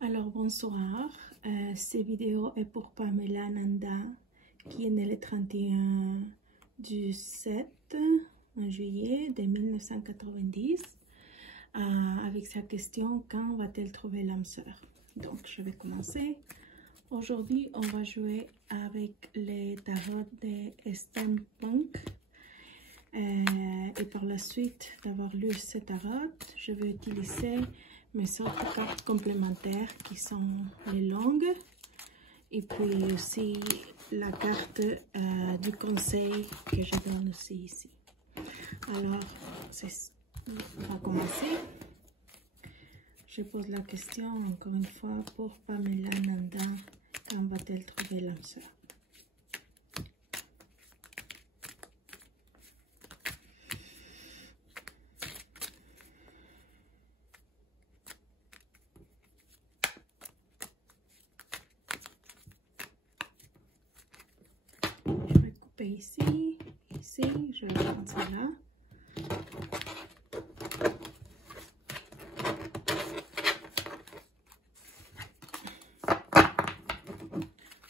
Alors bonsoir, cette vidéo est pour Pamela Nanda qui est née le 31 du 7 en juillet de 1990 avec sa question quand va-t-elle trouver l'âme sœur. Donc je vais commencer. Aujourd'hui on va jouer avec les tarots de Steampunk et par la suite d'avoir lu ce tarot, je vais utiliser mes autres cartes complémentaires qui sont les longues et puis aussi la carte du conseil que je donne aussi ici. Alors, on va commencer. Je pose la question encore une fois pour Pamela Nanda. Quand va-t-elle trouver l'âme sœur? Ici, je vais prendre celle-là.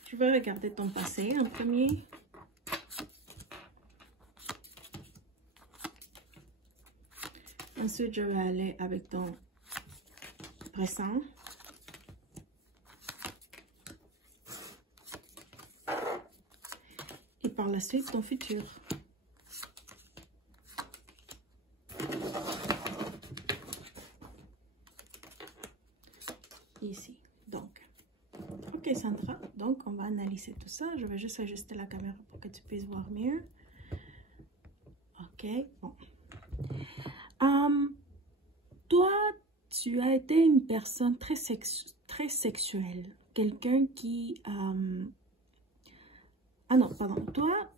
Tu vas regarder ton passé en premier. Ensuite, je vais aller avec ton présent. Et par la suite, ton futur. Ici. Donc, ok Sandra, donc on va analyser tout ça. Je vais juste ajuster la caméra pour que tu puisses voir mieux. Ok, bon. Toi, tu as été une personne très sexuelle. Quelqu'un qui... Ah non, pardon. Toi,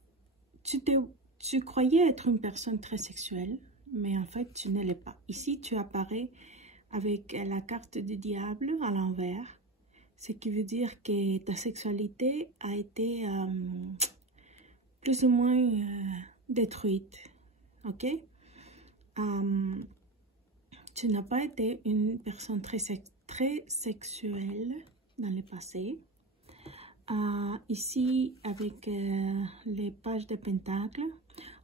tu croyais être une personne très sexuelle, mais en fait, tu ne l'es pas. Ici, tu apparais avec la carte du diable à l'envers, ce qui veut dire que ta sexualité a été plus ou moins détruite. Ok? Tu n'as pas été une personne très sexuelle dans le passé. Ici, avec les pages de Pentacle,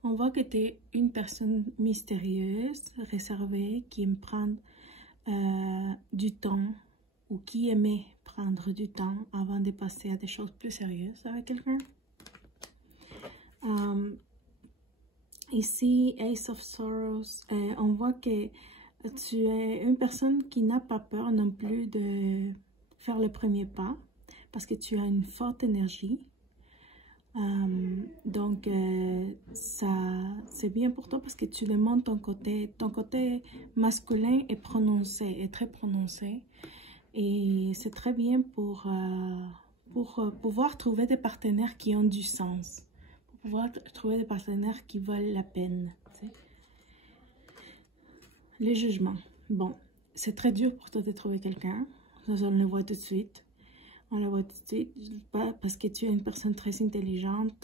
on voit que tu es une personne mystérieuse, réservée, qui aime prendre du temps ou qui aimait prendre du temps avant de passer à des choses plus sérieuses avec quelqu'un. Ici, Ace of Sorrows, on voit que tu es une personne qui n'a pas peur non plus de faire le premier pas parce que tu as une forte énergie. Donc, ça c'est bien pour toi parce que tu demandes ton côté masculin est prononcé, est très prononcé. Et c'est très bien pour pouvoir trouver des partenaires qui ont du sens. Pour pouvoir trouver des partenaires qui valent la peine. Tu sais. Les jugements. Bon, c'est très dur pour toi de trouver quelqu'un. On le voit tout de suite. On le voit tout de suite. Pas parce que tu es une personne très intelligente,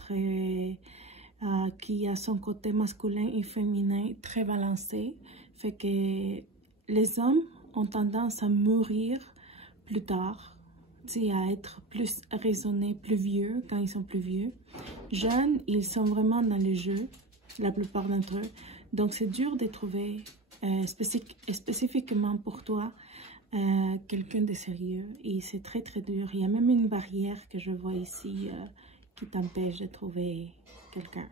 qui a son côté masculin et féminin très balancé. Fait que les hommes ont tendance à mûrir plus tard, à être plus raisonnés, plus vieux quand ils sont plus vieux. Jeunes, ils sont vraiment dans le jeu, la plupart d'entre eux. Donc, c'est dur de trouver spécifiquement pour toi quelqu'un de sérieux. Et c'est très, très dur. Il y a même une barrière que je vois ici qui t'empêche de trouver quelqu'un.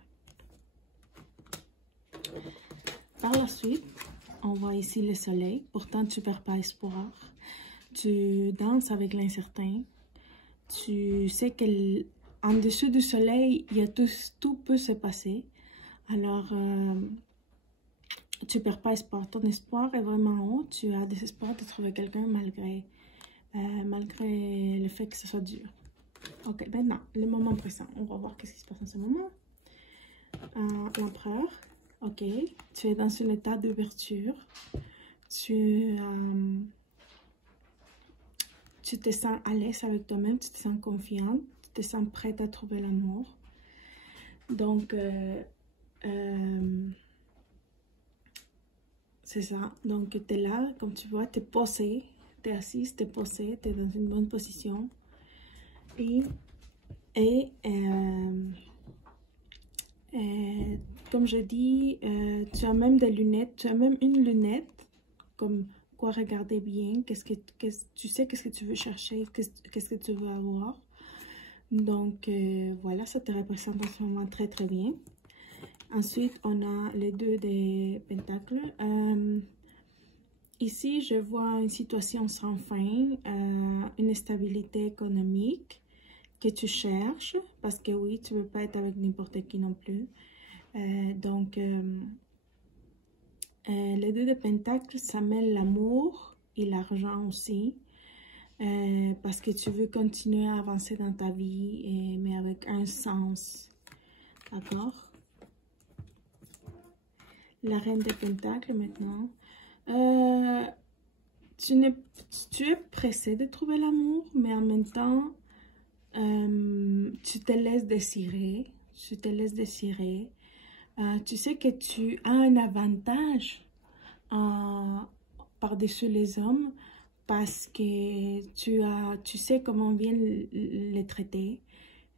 Par la suite, on voit ici le soleil. Pourtant, tu ne perds pas espoir. Tu danses avec l'incertain. Tu sais qu'en dessous du soleil, il y a tout peut se passer. Alors, tu ne perds pas espoir. Ton espoir est vraiment haut. Tu as des espoirs de trouver quelqu'un malgré le fait que ce soit dur. Ok, maintenant, le moment présent. On va voir ce qui se passe en ce moment. L'empereur. Ok, tu es dans un état d'ouverture. Tu te sens à l'aise avec toi-même, tu te sens confiante, tu te sens prête à trouver l'amour. Donc, c'est ça. Donc, tu es là, comme tu vois, tu es posé tu es assise, tu es posée, tu es dans une bonne position. Et comme je dis, tu as même des lunettes, tu as même une lunette, comme quoi regarder bien, tu sais qu'est-ce que tu veux chercher, qu'est-ce que tu veux avoir. Donc voilà, ça te représente en ce moment très très bien. Ensuite, on a les 2 des pentacles. Ici, je vois une situation sans fin, une stabilité économique que tu cherches, parce que oui, tu ne veux pas être avec n'importe qui non plus. Donc, les 2 de pentacles, ça mêle l'amour et l'argent aussi, parce que tu veux continuer à avancer dans ta vie, mais avec un sens, d'accord? La reine de pentacles maintenant. Tu es pressé de trouver l'amour, mais en même temps, tu te laisses désirer. Tu te laisses désirer. Tu sais que tu as un avantage par-dessus les hommes parce que tu sais comment bien les traiter,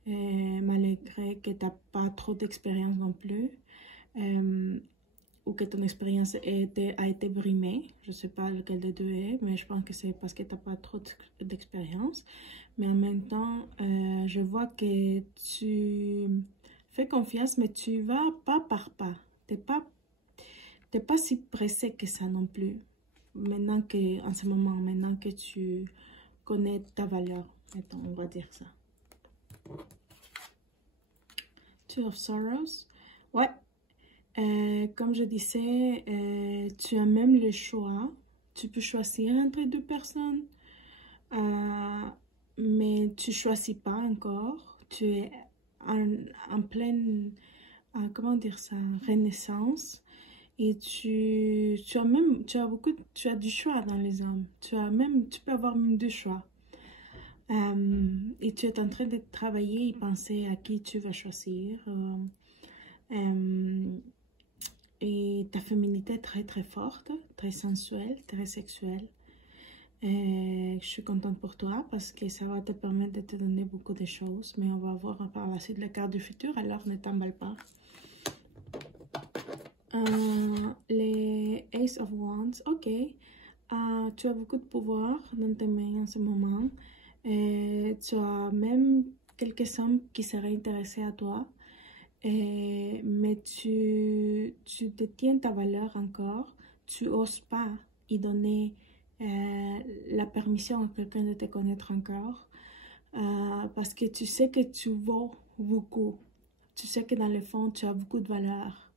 malgré que tu n'as pas trop d'expérience non plus. Ou que ton expérience a été brimée. Je ne sais pas lequel des 2 est, mais je pense que c'est parce que tu n'as pas trop d'expérience. Mais en même temps, je vois que tu fais confiance, mais tu vas pas par pas. Tu n'es pas si pressé que ça non plus. En ce moment, maintenant que tu connais ta valeur. Attends, on va dire ça. Two of Sorrows. Ouais. Comme je disais, tu as même le choix. Tu peux choisir entre 2 personnes, mais tu ne choisis pas encore. Tu es en pleine, comment dire ça, renaissance. Et tu as du choix dans les hommes. Tu peux avoir même 2 choix. Et tu es en train de travailler et penser à qui tu vas choisir. Et ta féminité est très très forte, très sensuelle, très sexuelle. Je suis contente pour toi parce que ça va te permettre de te donner beaucoup de choses. Mais on va voir par la suite les cartes du futur, alors ne t'emballe pas. Les Ace of Wands, ok. Tu as beaucoup de pouvoir dans tes mains en ce moment. Tu as même quelques hommes qui seraient intéressés à toi. Mais tu détiens ta valeur encore, tu n'oses pas y donner la permission à quelqu'un de te connaître encore, parce que tu sais que tu vaux beaucoup, tu sais que dans le fond tu as beaucoup de valeur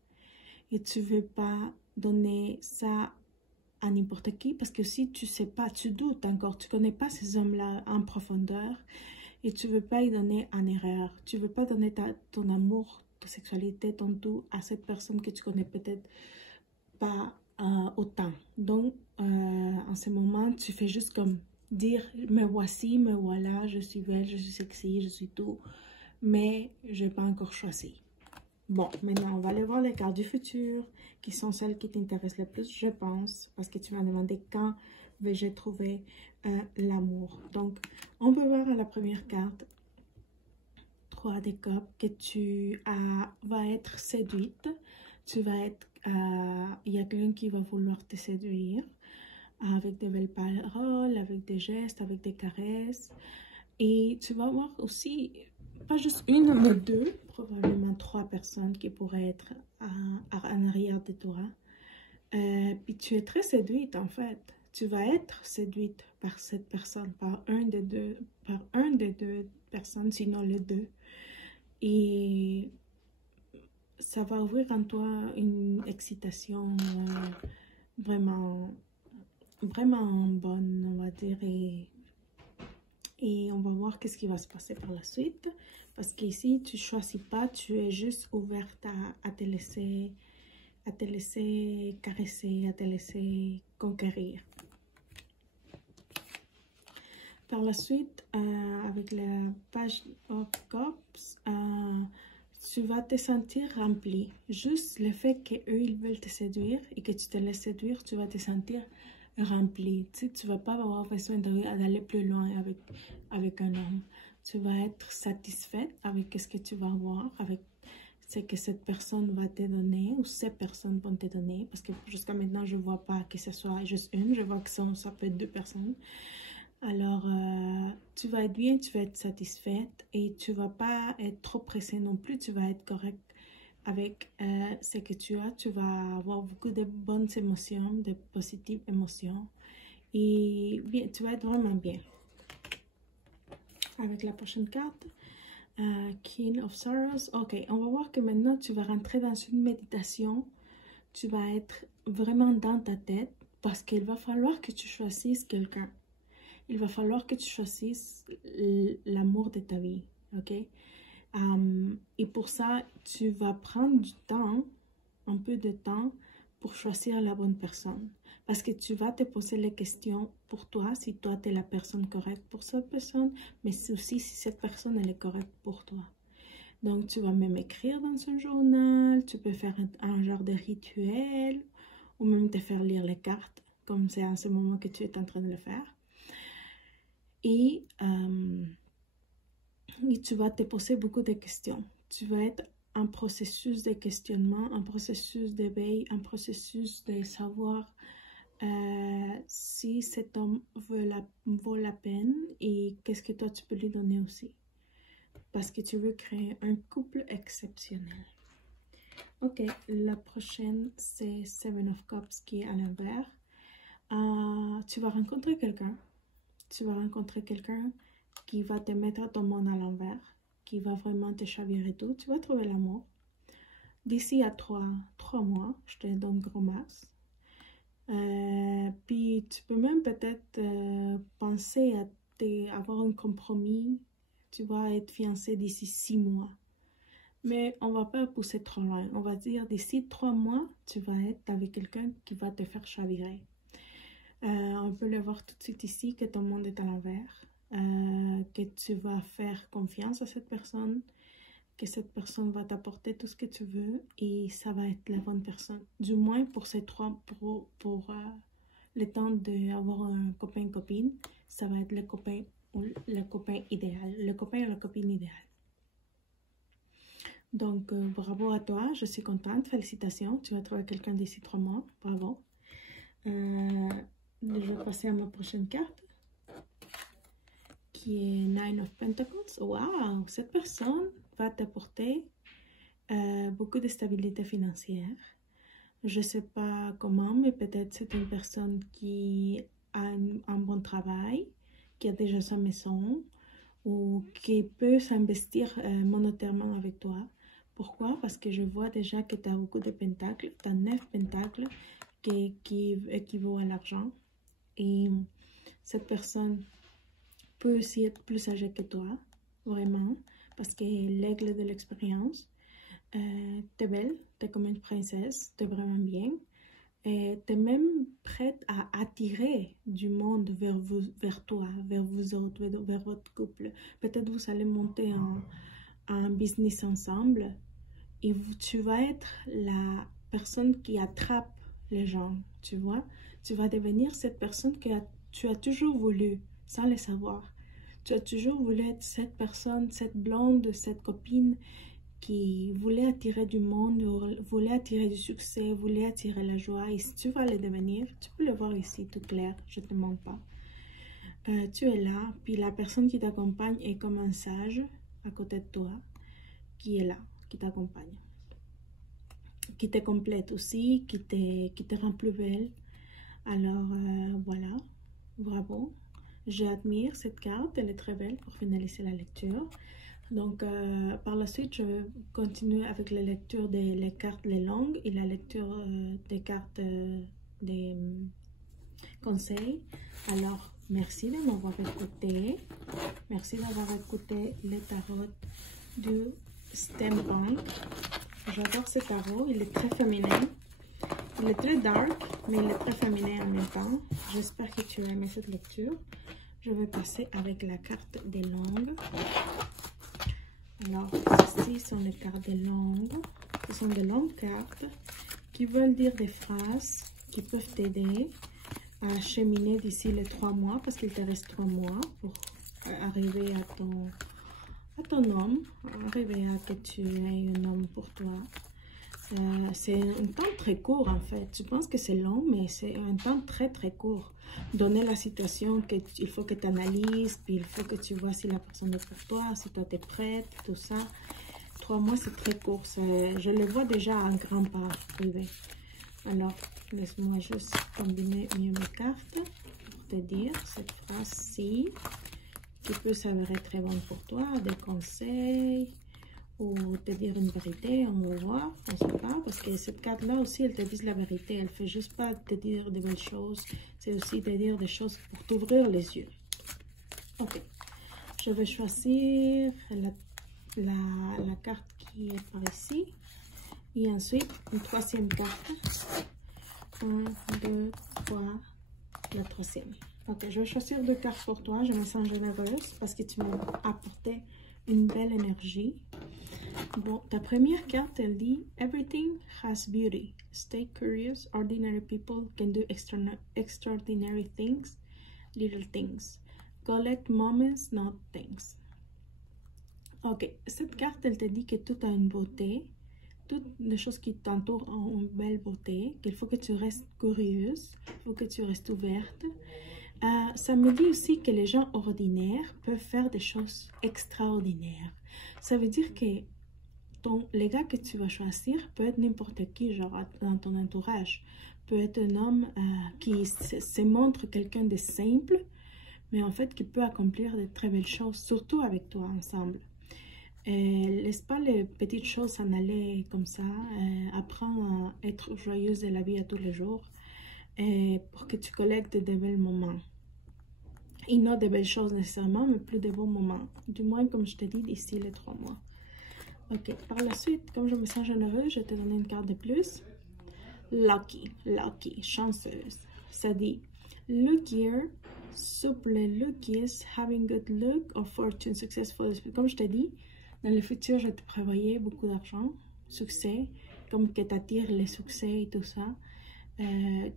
et tu ne veux pas donner ça à n'importe qui, parce que si tu sais pas, tu doutes encore, tu connais pas ces hommes-là en profondeur et tu veux pas y donner en erreur, tu veux pas donner ton amour, ta sexualité, ton tout à cette personne que tu connais peut-être pas autant. Donc en ce moment tu fais juste comme dire me voici, me voilà, je suis belle, je suis sexy, je suis tout, mais je n'ai pas encore choisi. Bon, maintenant on va aller voir les cartes du futur qui sont celles qui t'intéressent le plus, je pense, parce que tu m'as demandé quand vais-je trouver l'amour. Donc on peut voir à la première carte 3 de cope que tu vas être séduite. Tu vas être, il y a quelqu'un qui va vouloir te séduire avec de belles paroles, avec des gestes, avec des caresses. Et tu vas voir aussi, pas juste une, mais 2, probablement 3 personnes qui pourraient être en arrière de toi. Puis tu es très séduite en fait. Tu vas être séduite par cette personne, par un des deux personnes, sinon les 2. Et ça va ouvrir en toi une excitation vraiment bonne, on va dire, et on va voir qu'est-ce qui va se passer par la suite, parce qu'ici tu choisis pas, tu es juste ouverte à te laisser caresser, à te laisser conquérir. Par la suite, avec la page of Cups, tu vas te sentir rempli. Juste le fait qu'eux, ils veulent te séduire et que tu te laisses séduire, tu vas te sentir rempli. Tu sais, tu vas pas avoir besoin d'aller plus loin avec un homme. Tu vas être satisfaite avec ce que tu vas avoir, avec ce que cette personne va te donner ou ces personnes vont te donner. Parce que jusqu'à maintenant, je vois pas que ce soit juste une, je vois que ça peut être deux personnes. Alors, tu vas être bien, tu vas être satisfaite et tu vas pas être trop pressée non plus, tu vas être correct avec ce que tu as. Tu vas avoir beaucoup de bonnes émotions, de positives émotions et bien, tu vas être vraiment bien. Avec la prochaine carte, King of Sorrows. Ok, on va voir que maintenant tu vas rentrer dans une méditation. Tu vas être vraiment dans ta tête parce qu'il va falloir que tu choisisses quelqu'un. Il va falloir que tu choisisses l'amour de ta vie, ok? Et pour ça, tu vas prendre du temps, un peu de temps, pour choisir la bonne personne. Parce que tu vas te poser les questions pour toi, si toi, tu es la personne correcte pour cette personne, mais aussi si cette personne, elle est correcte pour toi. Donc, tu vas même écrire dans un journal, tu peux faire un genre de rituel, ou même te faire lire les cartes, comme c'est en ce moment que tu es en train de le faire. Et tu vas te poser beaucoup de questions. Tu vas être un processus de questionnement, un processus d'éveil, un processus de savoir si cet homme vaut la peine et qu'est-ce que toi tu peux lui donner aussi. Parce que tu veux créer un couple exceptionnel. Ok, la prochaine c'est Seven of Cups qui est à l'envers. Tu vas rencontrer quelqu'un. Tu vas rencontrer quelqu'un qui va te mettre ton monde à l'envers, qui va vraiment te chavirer tout. Tu vas trouver l'amour. D'ici à 3 mois, je te donne gros max. Puis tu peux même peut-être penser à avoir un compromis. Tu vas être fiancé d'ici 6 mois. Mais on va pas pousser trop loin. On va dire d'ici 3 mois, tu vas être avec quelqu'un qui va te faire chavirer. On peut le voir tout de suite ici que ton monde est à l'envers, que tu vas faire confiance à cette personne, que cette personne va t'apporter tout ce que tu veux et ça va être la bonne personne. Du moins pour ces pour le temps d'avoir un copain-copine, ça va être le copain idéal, le copain ou la copine idéale. Donc bravo à toi, je suis contente, félicitations, tu vas trouver quelqu'un d'ici 3 mois, bravo. Je vais passer à ma prochaine carte qui est Nine of Pentacles. Wow, cette personne va t'apporter beaucoup de stabilité financière. Je ne sais pas comment, mais peut-être c'est une personne qui a un bon travail, qui a déjà sa maison ou qui peut s'investir monétairement avec toi. Pourquoi? Parce que je vois déjà que tu as beaucoup de pentacles, tu as 9 pentacles qui équivaut à l'argent. Et cette personne peut aussi être plus âgée que toi, vraiment, parce qu'elle est l'aigle de l'expérience. T'es belle, t'es comme une princesse, t'es vraiment bien. Et t'es même prête à attirer du monde vers toi, vers vous autres, vers votre couple. Peut-être vous allez monter un business ensemble et tu vas être la personne qui attrape les gens, tu vois. Tu vas devenir cette personne que tu as toujours voulu, sans le savoir. Tu as toujours voulu être cette personne, cette blonde, cette copine qui voulait attirer du monde, voulait attirer du succès, voulait attirer la joie. Et si tu vas le devenir, tu peux le voir ici tout clair, je ne te mens pas. Tu es là, puis la personne qui t'accompagne est comme un sage à côté de toi, qui est là, qui t'accompagne, qui te complète aussi, qui te rend plus belle. Alors voilà, bravo. J'admire cette carte, elle est très belle pour finaliser la lecture. Donc par la suite, je vais continuer avec la lecture des cartes les longues et la lecture des cartes des conseils. Alors merci de m'avoir écouté. Merci d'avoir écouté le tarot du Stem Bank. J'adore ce tarot, il est très féminin. Il est très dark, mais il est très féminin en même temps. J'espère que tu as aimé cette lecture. Je vais passer avec la carte des langues. Alors, ceci sont les cartes des langues. Ce sont de longues cartes qui veulent dire des phrases qui peuvent t'aider à cheminer d'ici les 3 mois, parce qu'il te reste 3 mois pour arriver à ton homme, arriver à que tu aies un homme pour toi. C'est un temps très court en fait. Je pense que c'est long, mais c'est un temps très très court. Donner la situation qu'il faut que tu analyses, puis il faut que tu vois si la personne est pour toi, si toi tu es prête, tout ça. 3 mois c'est très court. Je le vois déjà en grand pas arriver. Alors, laisse-moi juste combiner mieux mes cartes pour te dire cette phrase-ci qui peut s'avérer très bonne pour toi, des conseils ou te dire une vérité, on va voir, on ne sait pas, parce que cette carte-là aussi, elle te dit la vérité, elle ne fait juste pas te dire de belles choses, c'est aussi te dire des choses pour t'ouvrir les yeux. Ok, je vais choisir la carte qui est par ici, et ensuite une troisième carte, 1, 2, 3, la troisième. Ok, je vais choisir 2 cartes pour toi, je me sens généreuse, parce que tu m'as apporté une belle énergie. Bon, ta première carte, elle dit « Everything has beauty. Stay curious. Ordinary people can do extraordinary things, little things. Collect moments, not things. » Ok, cette carte, elle te dit que tout a une beauté. Toutes les choses qui t'entourent ont une belle beauté. Qu'il faut que tu restes curieuse. Il faut que tu restes ouverte. Ça me dit aussi que les gens ordinaires peuvent faire des choses extraordinaires. Ça veut dire que les gars que tu vas choisir peut être n'importe qui, genre dans ton entourage. Peut être un homme qui se montre quelqu'un de simple, mais en fait qui peut accomplir de très belles choses, surtout avec toi ensemble. Laisse pas les petites choses s'en aller comme ça. Apprends à être joyeuse de la vie à tous les jours pour que tu collectes de belles moments. Et non de belles choses nécessairement, mais plus de bons moments. Du moins, comme je te dis, d'ici les 3 mois. Ok, par la suite, comme je me sens généreuse, je vais te donner une carte de plus. Lucky, lucky, chanceuse. Ça dit, luckier, souple, luckiest, having good luck or fortune, successful. Comme je te dis, dans le futur, je te prévoyais beaucoup d'argent, succès, comme que tu attires les succès et tout ça.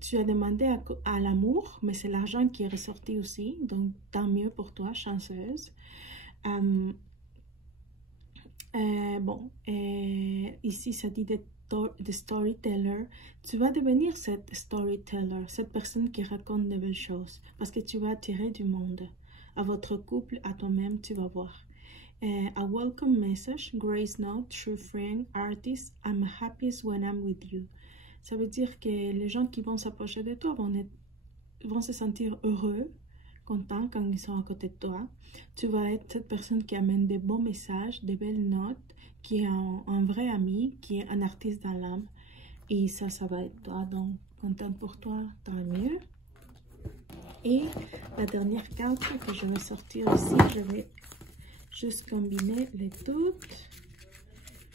Tu as demandé à l'amour, mais c'est l'argent qui est ressorti aussi, donc tant mieux pour toi, chanceuse. Ici ça dit de storyteller. Tu vas devenir cette storyteller, cette personne qui raconte de belles choses, parce que tu vas attirer du monde à votre couple, à toi-même, tu vas voir. A welcome message, grace note, true friend, artist, I'm happiest when I'm with you. Ça veut dire que les gens qui vont s'approcher de toi vont se sentir heureux, contents quand ils sont à côté de toi. Tu vas être cette personne qui amène des bons messages, des belles notes, qui est un vrai ami, qui est un artiste dans l'âme. Et ça va être toi. Donc, contente pour toi, tant mieux. Et la dernière carte que je vais sortir ici, je vais juste combiner les toutes.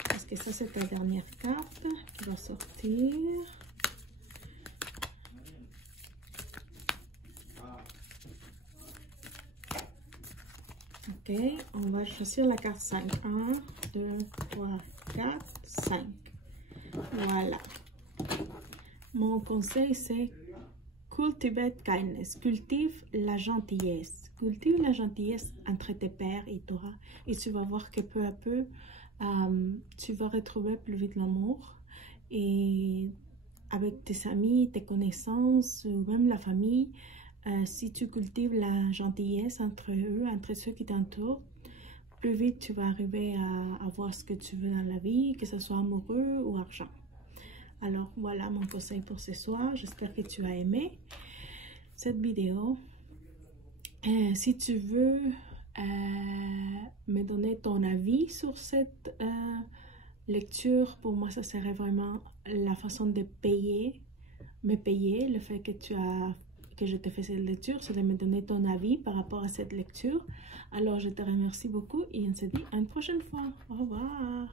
Parce que ça, c'est ta dernière carte qui va sortir. Ok, on va choisir la carte 5. 1, 2, 3, 4, 5. Voilà. Mon conseil, c'est cultivate kindness. Cultive la gentillesse. Cultive la gentillesse entre tes pères et toi. Et tu vas voir que peu à peu, tu vas retrouver plus vite l'amour. Et avec tes amis, tes connaissances, ou même la famille, si tu cultives la gentillesse entre eux, entre ceux qui t'entourent, plus vite tu vas arriver à avoir ce que tu veux dans la vie, que ce soit amoureux ou argent. Alors voilà mon conseil pour ce soir. J'espère que tu as aimé cette vidéo. Si tu veux me donner ton avis sur cette lecture, pour moi ça serait vraiment la façon de me payer le fait que je te fais cette lecture, c'est de me donner ton avis par rapport à cette lecture. Alors je te remercie beaucoup et on se dit à une prochaine fois. Au revoir.